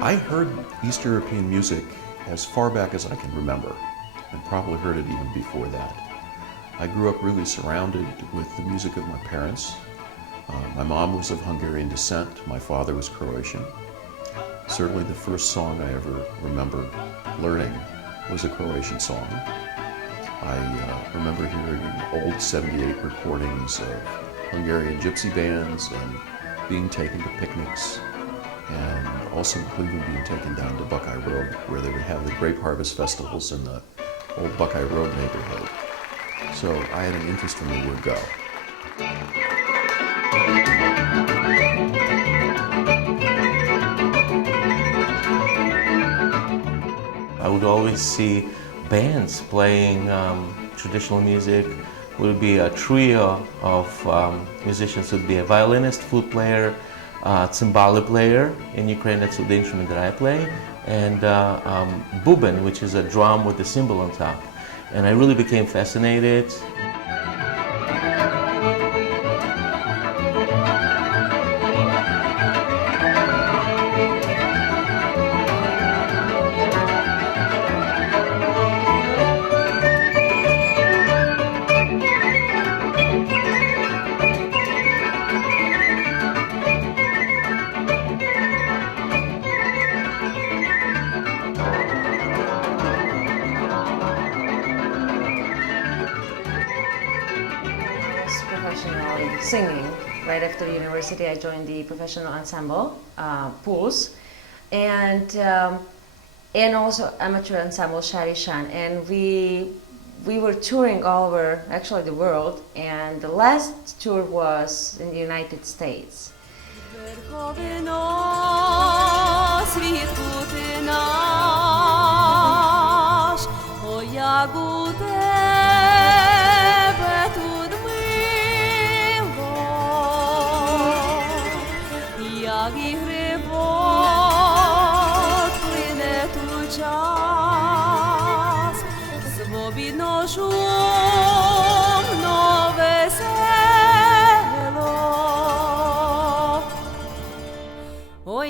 I heard East European music as far back as I can remember, and probably heard it even before that. I grew up really surrounded with the music of my parents. My mom was of Hungarian descent, my father was Croatian. Certainly the first song I ever remember learning was a Croatian song. I remember hearing old 78 recordings of Hungarian gypsy bands and being taken to picnics, and also including being taken down to Buckeye Road, where they would have the grape harvest festivals in the old Buckeye Road neighborhood. So I had an interest from the word go. I would always see bands playing traditional music. It would be a trio of musicians. It would be a violinist, flute player, cymbalo player. In Ukraine, that's the instrument that I play, and buben, which is a drum with a cymbal on top. And I really became fascinated. Singing. Right after university, I joined the professional ensemble, Pools, and also amateur ensemble Sharishan. And we were touring all over, actually the world, and the last tour was in the United States.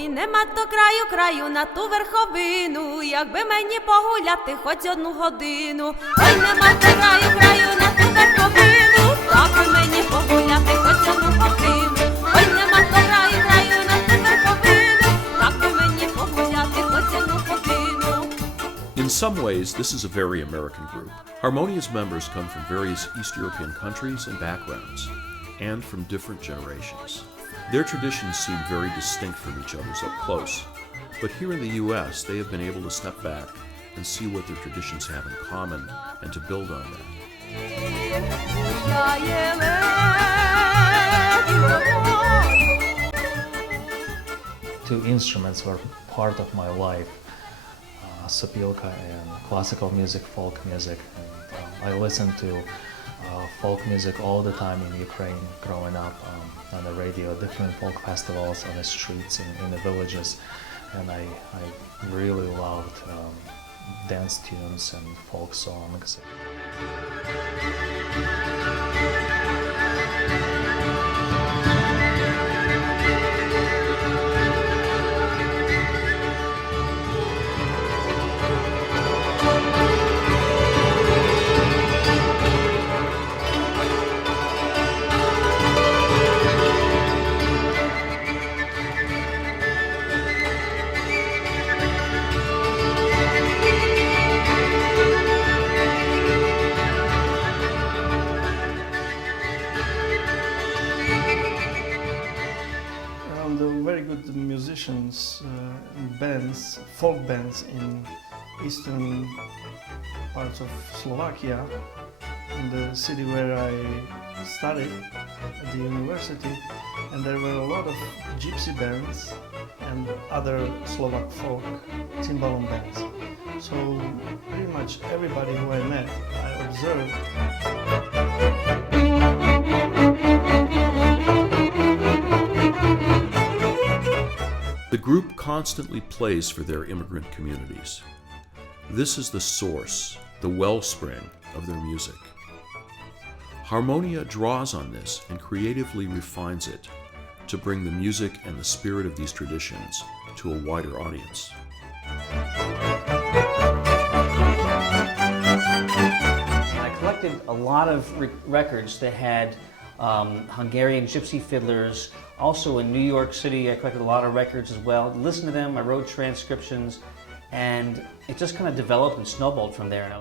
Нема до краю на ту верховину, якби мені погуляти хоч одну годину. Ой, нема до краю на ту верховину, якби мені погуляти хоч одну годину. Ой, нема до краю на ту верховину, якби мені погуляти хоч одну годину. In some ways, this is a very American group. Harmonia's members come from various East European countries and backgrounds, and from different generations. Their traditions seem very distinct from each other's up close, but here in the US, they have been able to step back and see what their traditions have in common and to build on that. Two instruments were part of my life, sopilka and classical music, folk music. And, I listened to folk music all the time in Ukraine growing up, on the radio, different folk festivals on the streets in the villages, and I really loved dance tunes and folk songs. Bands, folk bands in eastern parts of Slovakia, in the city where I studied at the university, and there were a lot of gypsy bands and other Slovak folk CIMBALOM bands. So pretty much everybody who I met, I observed. The group constantly plays for their immigrant communities. This is the source, the wellspring of their music. Harmonia draws on this and creatively refines it, to bring the music and the spirit of these traditions to a wider audience. I collected a lot of records that had Hungarian gypsy fiddlers. Also in New York City, I collected a lot of records as well. Listened to them, I wrote transcriptions, and it just kind of developed and snowballed from there. And